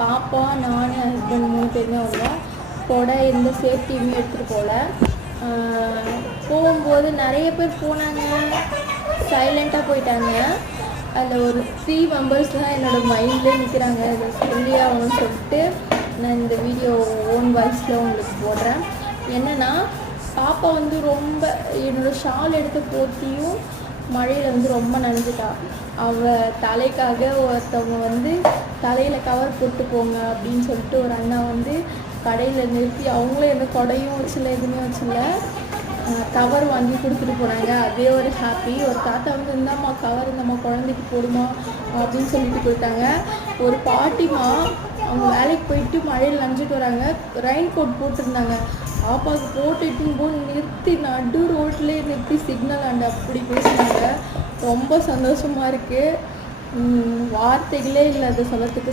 பாப்பா நான் ஹஸ்பண்ட் மூணு பேருமே வந்தோம் கொடை எந்த சேஃப்டியுமே எடுத்துகிட்டு போகல போகும்போது நிறைய பேர் போனாங்க. சைலண்ட்டாக போயிட்டாங்க. அதில் ஒரு த்ரீ மெம்பர்ஸ் தான் என்னோடய மைண்ட்லேயே நிற்கிறாங்க அதை சொல்லி ஆகணும்னு சொல்லிட்டு நான் இந்த வீடியோ ஓன் வாய்ஸில் உங்களுக்கு போடுறேன். என்னென்னா பாப்பா வந்து ரொம்ப என்னோடய ஷால் எடுத்து போத்தியும் மழையில் வந்து ரொம்ப நனைஞ்சிட்டா. அவள் தலைக்காக ஒருத்தவங்க வந்து தலையில் கவர் போட்டு போங்க அப்படின்னு சொல்லிட்டு ஒரு அண்ணா வந்து கடையில் நிறுத்தி அவங்களும் எந்த கொடையும் வச்சில்ல எதுவுமே வச்சில்ல கவர் வாங்கி கொடுத்துட்டு போனாங்க. அதே ஒரு ஹாப்பி ஒரு தாத்தா வந்து இந்தாம்மா கவர் இந்தம்மா குழந்தைக்கு போடுமா அப்படின்னு சொல்லிட்டு கொடுத்தாங்க. ஒரு பாட்டிமா அவங்க வேலைக்கு போயிட்டு மழையில் நனைஞ்சிட்டு வராங்க. ரெயின் கோட் போட்டிருந்தாங்க பாப்பாவுக்கு போட்டுட்டு போய் நிறுத்தி நடு ரோட்லேயே நிறுத்தி சிக்னல் ஆண்டு அப்படி பேசினாங்க. ரொம்ப சந்தோஷமாக இருக்குது வார்த்தைகளே இல்லை அதை சதத்துக்கு